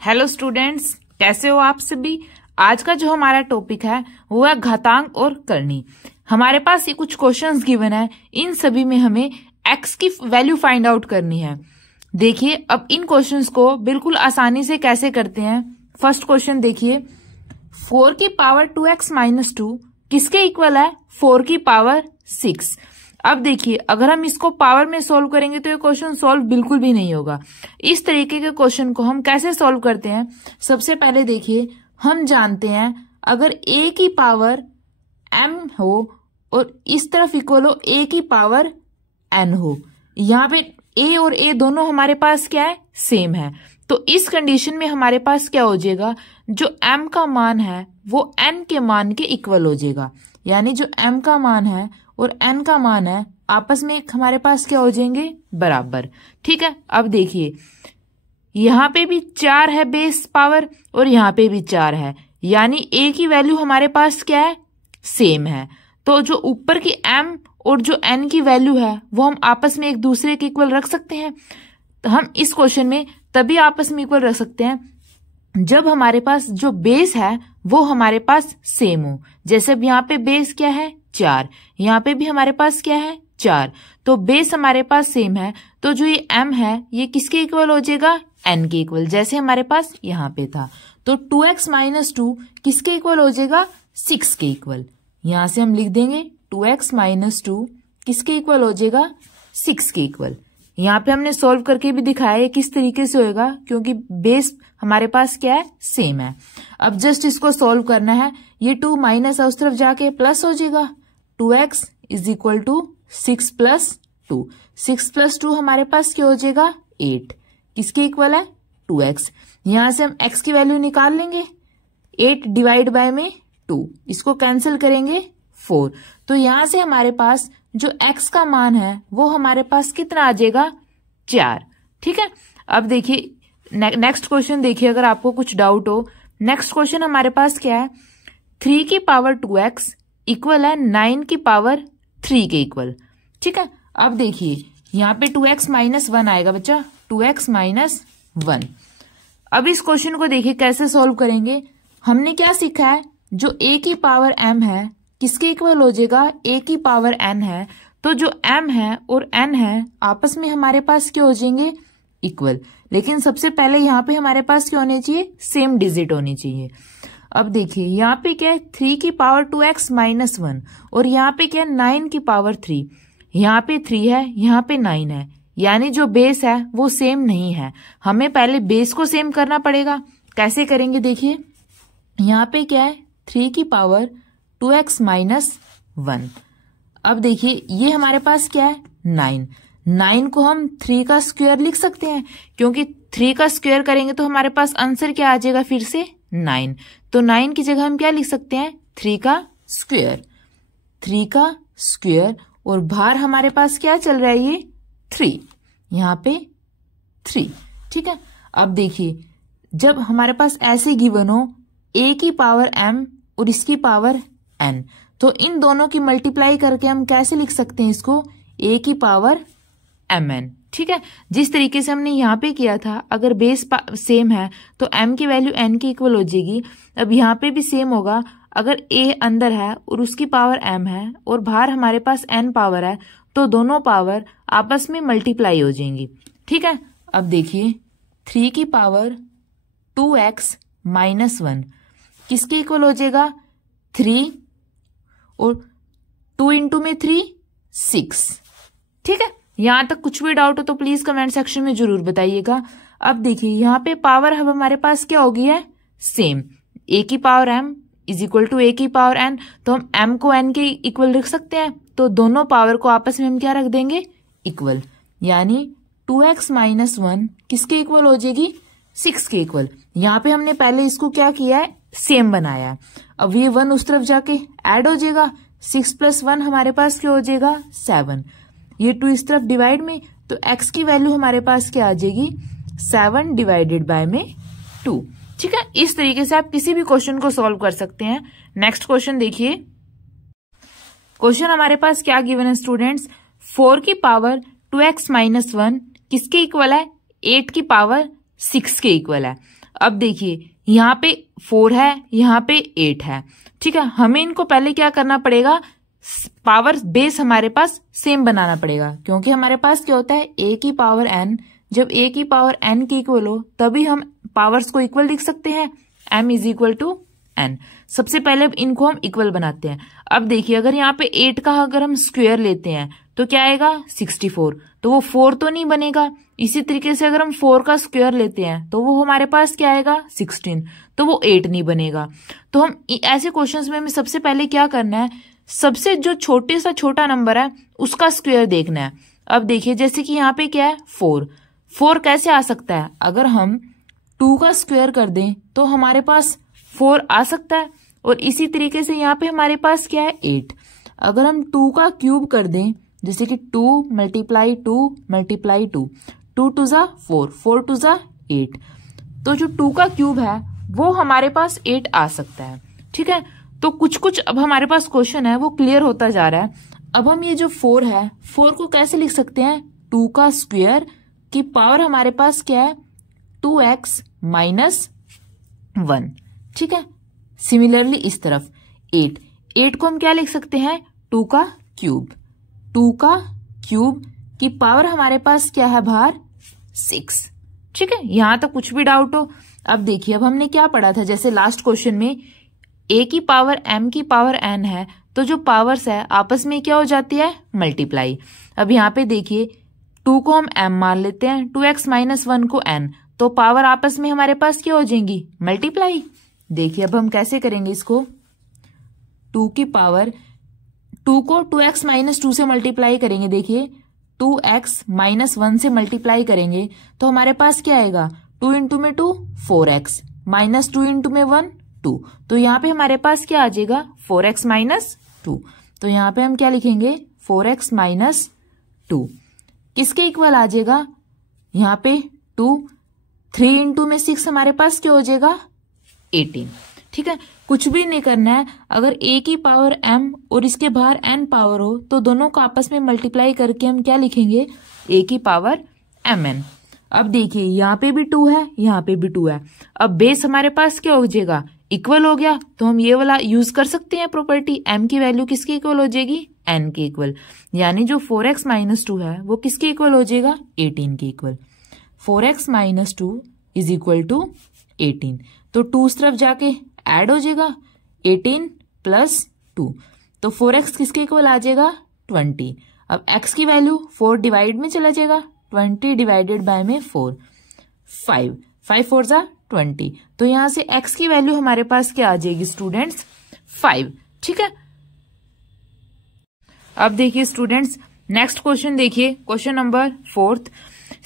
Hello students, कैसे हो आप सभी। आज का जो हमारा टॉपिक है वो है घातांक और करनी। हमारे पास ये कुछ क्वेश्चंस गिवन है, इन सभी में हमें एक्स की वैल्यू फाइंड आउट करनी है। देखिए अब इन क्वेश्चंस को बिल्कुल आसानी से कैसे करते हैं। फर्स्ट क्वेश्चन देखिए, 4 की पावर 2x माइनस 2 किसके इक्वल है? 4 की पावर 6। अब देखिए अगर हम इसको पावर में सॉल्व करेंगे तो ये क्वेश्चन सॉल्व बिल्कुल भी नहीं होगा। इस तरीके के क्वेश्चन को हम कैसे सॉल्व करते हैं, सबसे पहले देखिए हम जानते हैं अगर a की पावर m हो और इस तरफ इक्वल हो a की पावर n हो, यहाँ पे a और a दोनों हमारे पास क्या है? सेम है। तो इस कंडीशन में हमारे पास क्या हो जाएगा, जो m का मान है वो n के मान के इक्वल हो जाएगा। यानी जो m का मान है और n का मान है आपस में एक हमारे पास क्या हो जाएंगे? बराबर। ठीक है, अब देखिए यहाँ पे भी 4 है बेस पावर और यहाँ पे भी 4 है, यानी a की वैल्यू हमारे पास क्या है? सेम है। तो जो ऊपर की m और जो n की वैल्यू है वो हम आपस में एक दूसरे के इक्वल रख सकते हैं। तो हम इस क्वेश्चन में तभी आपस में इक्वल रख सकते हैं जब हमारे पास जो बेस है वो हमारे पास सेम हो। जैसे अब यहाँ पे बेस क्या है? 4, यहाँ पे भी हमारे पास क्या है? 4। तो बेस हमारे पास सेम है, तो जो ये m है ये किसके इक्वल हो जाएगा? n के इक्वल, जैसे हमारे पास यहाँ पे था। तो 2x माइनस 2 किसके इक्वल हो जाएगा? 6 के इक्वल। यहाँ से हम लिख देंगे 2x माइनस 2 किसके इक्वल हो जाएगा? 6 के इक्वल। यहाँ पे हमने सॉल्व करके भी दिखाया है किस तरीके से होएगा, क्योंकि बेस हमारे पास क्या है? सेम है। अब जस्ट इसको सॉल्व करना है। ये 2 माइनस उस तरफ जाके प्लस हो जाएगा। 2x is equal to 6 plus 2। 6 plus 2 हमारे पास क्या हो जाएगा? 8। किसके इक्वल है? 2x। यहाँ से हम x की वैल्यू निकाल लेंगे। 8 डिवाइड बाय में 2, इसको कैंसिल करेंगे 4। तो यहाँ से हमारे पास जो x का मान है वो हमारे पास कितना आ जाएगा? 4। ठीक है, अब देखिए नेक्स्ट क्वेश्चन देखिए, अगर आपको कुछ डाउट हो। नेक्स्ट क्वेश्चन हमारे पास क्या है? 3 की पावर 2x इक्वल है 9 की पावर 3 के इक्वल। ठीक है, अब देखिए यहाँ पे 2x माइनस 1 आएगा बच्चा, 2x माइनस 1। अब इस क्वेश्चन को देखिए कैसे सॉल्व करेंगे। हमने क्या सीखा है, जो a की पावर m है किसके इक्वल हो जाएगा? a की पावर n है। तो जो m है और n है आपस में हमारे पास क्या हो जाएंगे? इक्वल। लेकिन सबसे पहले यहाँ पे हमारे पास क्या होने चाहिए? सेम डिजिट होनी चाहिए। अब देखिए यहाँ पे क्या है? 3 की पावर 2x माइनस 1 और यहाँ पे क्या है? 9 की पावर 3। यहाँ पे 3 है, यहाँ पे 9 है, यानी जो बेस है वो सेम नहीं है। हमें पहले बेस को सेम करना पड़ेगा। कैसे करेंगे देखिए, यहाँ पे क्या है? 3 की पावर 2x माइनस 1। अब देखिए ये हमारे पास क्या है? 9। 9 को हम 3 का स्क्वायर लिख सकते हैं, क्योंकि 3 का स्क्वायर करेंगे तो हमारे पास आंसर क्या आ जाएगा? फिर से 9। तो 9 की जगह हम क्या लिख सकते हैं? 3 का स्क्वायर। 3 का स्क्वायर और बाहर हमारे पास क्या चल रहा है? ये 3, यहाँ पे 3। ठीक है, अब देखिए जब हमारे पास ऐसे गिवन हो a की पावर m और इसकी पावर n, तो इन दोनों की मल्टीप्लाई करके हम कैसे लिख सकते हैं इसको? a की पावर mn। ठीक है, जिस तरीके से हमने यहाँ पे किया था, अगर बेस सेम है तो m की वैल्यू n के इक्वल हो जाएगी। अब यहाँ पे भी सेम होगा, अगर a अंदर है और उसकी पावर m है और बाहर हमारे पास n पावर है, तो दोनों पावर आपस में मल्टीप्लाई हो जाएंगी। ठीक है, अब देखिए 3 की पावर 2x माइनस 1 किसके इक्वल हो जाएगा? 3 और 2 इंटू में 3 6। ठीक है, यहाँ तक कुछ भी डाउट हो तो प्लीज कमेंट सेक्शन में जरूर बताइएगा। अब देखिए यहाँ पे पावर अब हमारे पास क्या हो गई है? सेम। a की power m is equal to a की पावर n, तो हम m को n के इक्वल रख सकते हैं। तो दोनों पावर को आपस में हम क्या रख देंगे? इक्वल। यानी 2x माइनस 1 किसके इक्वल हो जाएगी? 6 के इक्वल। यहाँ पे हमने पहले इसको क्या किया है? सेम बनाया। अब ये 1 उस तरफ जाके ऐड हो जाएगा। 6 प्लस 1 हमारे पास क्या हो जाएगा? 7। ये 2 इस तरफ डिवाइड में, तो x की वैल्यू हमारे पास क्या आ जाएगी? 7 डिवाइडेड बाय में 2। ठीक है, इस तरीके से आप किसी भी क्वेश्चन को सॉल्व कर सकते हैं। नेक्स्ट क्वेश्चन देखिए, क्वेश्चन हमारे पास क्या गिवन है स्टूडेंट्स? 4 की पावर 2x माइनस 1 किसके इक्वल है? 8 की पावर 6 के इक्वल है। अब देखिए यहाँ पे 4 है, यहाँ पे 8 है, ठीक है। हमें इनको पहले क्या करना पड़ेगा, पावर बेस हमारे पास सेम बनाना पड़ेगा, क्योंकि हमारे पास क्या होता है a की पावर n, जब a की पावर n की इक्वल हो तभी हम पावर्स को इक्वल लिख सकते हैं, m is equal to n। सबसे पहले इनको हम इक्वल बनाते हैं। अब देखिए अगर यहाँ पे 8 का अगर हम स्क्वायर लेते हैं तो क्या आएगा 64, तो वो 4 तो नहीं बनेगा। इसी तरीके से अगर हम 4 का स्क्वायर लेते हैं तो वो हमारे पास क्या आएगा 16, तो वो 8 नहीं बनेगा। तो हम ऐसे क्वेश्चंस में हमें सबसे पहले क्या करना है, सबसे जो छोटे सा छोटा नंबर है उसका स्क्वायर देखना है। अब देखिए जैसे कि यहाँ पे क्या है 4 कैसे आ सकता है, अगर हम 2 का स्क्वायर कर दें तो हमारे पास 4 आ सकता है। और इसी तरीके से यहाँ पे हमारे पास क्या है 8, अगर हम 2 का क्यूब कर दें, जैसे कि 2 मल्टीप्लाई 2 मल्टीप्लाई 2, 2 टू जा 4, 4 टू जा 8, तो जो 2 का क्यूब है वो हमारे पास 8 आ सकता है, ठीक है। तो कुछ कुछ अब हमारे पास क्वेश्चन है वो क्लियर होता जा रहा है। अब हम ये जो 4 है, 4 को कैसे लिख सकते हैं, 2 का स्क्वायर की पावर हमारे पास क्या है 2x माइनस 1, ठीक है। सिमिलरली इस तरफ 8 को हम क्या लिख सकते हैं 2 का क्यूब, 2 का क्यूब की पावर हमारे पास क्या है बाहर 6, ठीक है। यहां तक कुछ भी डाउट हो। अब देखिए अब हमने क्या पढ़ा था, जैसे लास्ट क्वेश्चन में a की पावर m की पावर n है, तो जो पावर्स है आपस में क्या हो जाती है मल्टीप्लाई। अब यहाँ पे देखिए 2 को हम m मान लेते हैं, 2x माइनस 1 को n, तो पावर आपस में हमारे पास क्या हो जाएंगी मल्टीप्लाई। देखिए अब हम कैसे करेंगे इसको, 2 की पावर 2 को 2x माइनस 2 से मल्टीप्लाई करेंगे, देखिए 2x माइनस 1 से मल्टीप्लाई करेंगे तो हमारे पास क्या आएगा 2 इंटू में 2 4x माइनस 2 इंटू में 1 2, तो यहाँ पे हमारे पास क्या आ जाएगा 4x माइनस 2, तो यहाँ पे हम क्या लिखेंगे 4x माइनस 2 किसके इक्वल आ जाएगा, यहाँ पे 2, 3 इंटू में 6 हमारे पास क्या हो जाएगा 18, ठीक है। कुछ भी नहीं करना है, अगर a की पावर m और इसके बाहर n पावर हो तो दोनों को आपस में मल्टीप्लाई करके हम क्या लिखेंगे a की पावर mn। अब देखिए यहाँ पे भी 2 है, यहाँ पे भी 2 है, अब बेस हमारे पास क्या हो जाएगा इक्वल हो गया, तो हम ये वाला यूज कर सकते हैं प्रॉपर्टी, m की वैल्यू किसके इक्वल हो जाएगी n के इक्वल, यानी जो 4x माइनस 2 है वो किसके इक्वल हो जाएगा 18 के equal. 4x minus 2 is equal to 18, तो 2 उस तरफ जाके ऐड हो जाएगा 18 प्लस 2, तो 4x किसके इक्वल आ जाएगा 20। अब x की वैल्यू 4 डिवाइड में चला जाएगा, 20 डिवाइडेड बाय में 4, 5 4 जा 20, तो यहां से x की वैल्यू हमारे पास क्या आ जाएगी स्टूडेंट्स 5, ठीक है। अब देखिए स्टूडेंट्स नेक्स्ट क्वेश्चन देखिए, क्वेश्चन नंबर 4,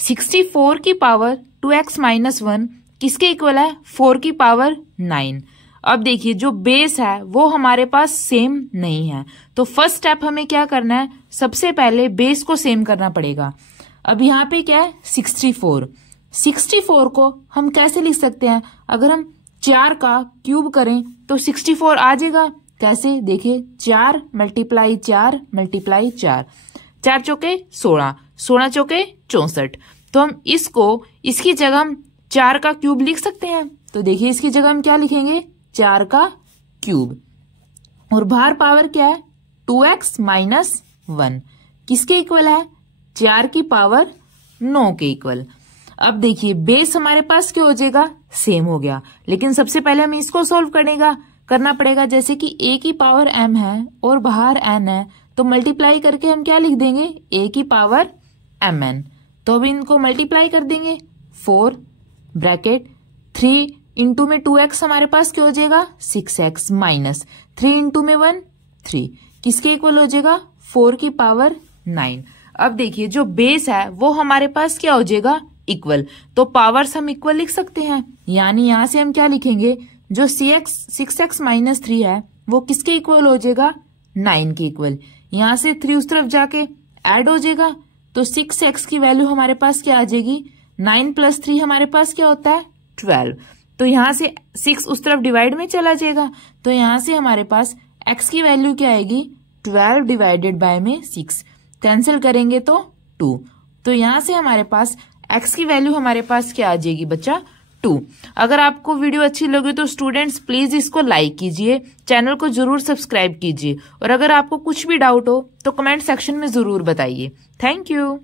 64 की पावर 2x माइनस 1 किसके इक्वल है 4 की पावर 9। अब देखिए जो बेस है वो हमारे पास सेम नहीं है, तो फर्स्ट स्टेप हमें क्या करना है, सबसे पहले बेस को सेम करना पड़ेगा। अब यहाँ पे क्या है 64 को हम कैसे लिख सकते हैं, अगर हम 4 का क्यूब करें तो 64 आ जाएगा, कैसे देखिए 4 मल्टीप्लाई 4 मल्टीप्लाई 4, 4 चौके 16, 16 चौके 64, तो हम इसकी जगह हम 4 का क्यूब लिख सकते हैं। तो देखिए इसकी जगह हम क्या लिखेंगे 4 का क्यूब, और बाहर पावर क्या है 2x माइनस 1 किसके इक्वल है 4 की पावर 9 के इक्वल। अब देखिए बेस हमारे पास क्या हो जाएगा सेम हो गया, लेकिन सबसे पहले हमें इसको सॉल्व करना पड़ेगा। जैसे कि a की पावर m है और बाहर n है, तो मल्टीप्लाई करके हम क्या लिख देंगे a की पावर mn, तो अब इनको मल्टीप्लाई कर देंगे 4 ब्रैकेट 3 इंटू में 2x हमारे पास क्या हो जाएगा 6x माइनस 3 इंटू में 1 3 किसके इक्वल हो जाएगा 4 की पावर 9। अब देखिए जो बेस है वो हमारे पास क्या हो जाएगा इक्वल, तो पावर्स हम इक्वल लिख सकते हैं, यानी यहां से हम क्या लिखेंगे जो 6x माइनस 3 है वो किसके इक्वल हो जाएगा 9 के इक्वल। यहां से 3 उस तरफ जाके ऐड हो जाएगा, तो 6x की वैल्यू हमारे पास क्या आ जाएगी 9 प्लस 3 हमारे पास क्या होता है 12, तो यहां से 6 उस तरफ डिवाइड में चला जाएगा, तो यहां से हमारे पास x की वैल्यू क्या आएगी 12 डिवाइडेड बाय में 6, कैंसिल करेंगे तो 2, तो यहां से हमारे पास x की वैल्यू हमारे पास क्या आ जाएगी बच्चा 2। अगर आपको वीडियो अच्छी लगी तो स्टूडेंट्स प्लीज इसको लाइक कीजिए, चैनल को जरूर सब्सक्राइब कीजिए और अगर आपको कुछ भी डाउट हो तो कमेंट सेक्शन में जरूर बताइए। Thank you.